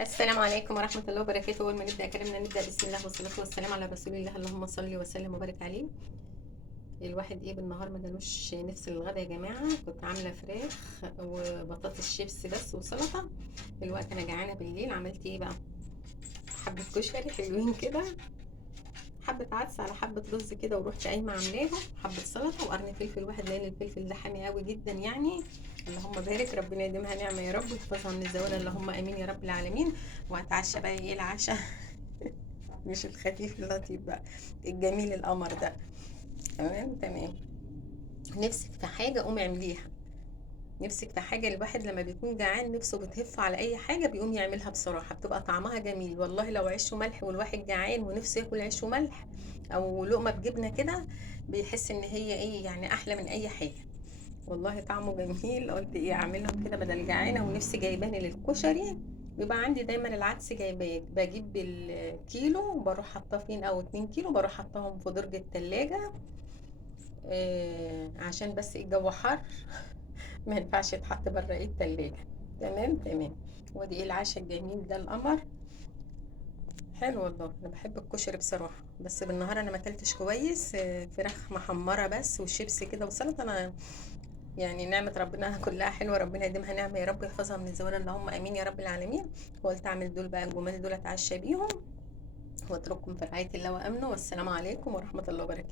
السلام عليكم ورحمة الله وبركاته. أول ما نبدأ كلامنا نبدأ بسم الله والصلاة والسلام على رسول الله، اللهم صل وسلم وبارك عليه. الواحد بالنهار ما جالوش نفس للغدا يا جماعة. كنت عاملة فراخ وبطاطس شيبس بس وسلطة. الوقت أنا جعانة بالليل، عملت بقى؟ حبة كشري حلوين كده، حبة عدس على حبة رز كده، ورحت قايمة عاملاهم حبة سلطة وقرن فلفل واحد، لأن الفلفل ده حامي قوي جدا يعني. اللهم بارك، ربنا يديمها نعمة يا رب ويحفظها من الزوال، اللهم آمين يا رب العالمين. وهتعشى بقى العشاء مش الخفيف اللطيف بقى، الجميل القمر ده. تمام تمام. نفسك في حاجة قومي اعمليها. نفسك في حاجة، الواحد لما بيكون جعان نفسه بتهف على أي حاجة بيقوم يعملها بصراحة، بتبقى طعمها جميل والله. لو عيش وملح والواحد جعان ونفسه ياكل عيش وملح أو لقمة بجبنة كده، بيحس إن هي يعني أحلى من أي حاجة. والله طعمه جميل. قلت أعملهم كده بدل جعانة ونفسي جايباني للكشري. بيبقى عندي دايما العدس جايباه، بجيب الكيلو وبروح حاطاه فين، أو 2 كيلو بروح حطاهم في درج التلاجة. عشان بس الجو حر ما ينفعش يتحط بره التلاجة. تمام تمام. ودي العشاء الجميل ده القمر. حلو والله، انا بحب الكشري بصراحه، بس بالنهار انا ما اكلتش كويس. فراخ محمره بس وشيبس كده وسلطه. انا يعني نعمه ربنا كلها حلوه، ربنا يديمها نعمه يا رب يحفظها من الزوال، اللهم امين يا رب العالمين. وقلت اعمل دول بقى الجمال دول اتعشى بيهم، واترككم في رعايه الله وامنه، والسلام عليكم ورحمه الله وبركاته.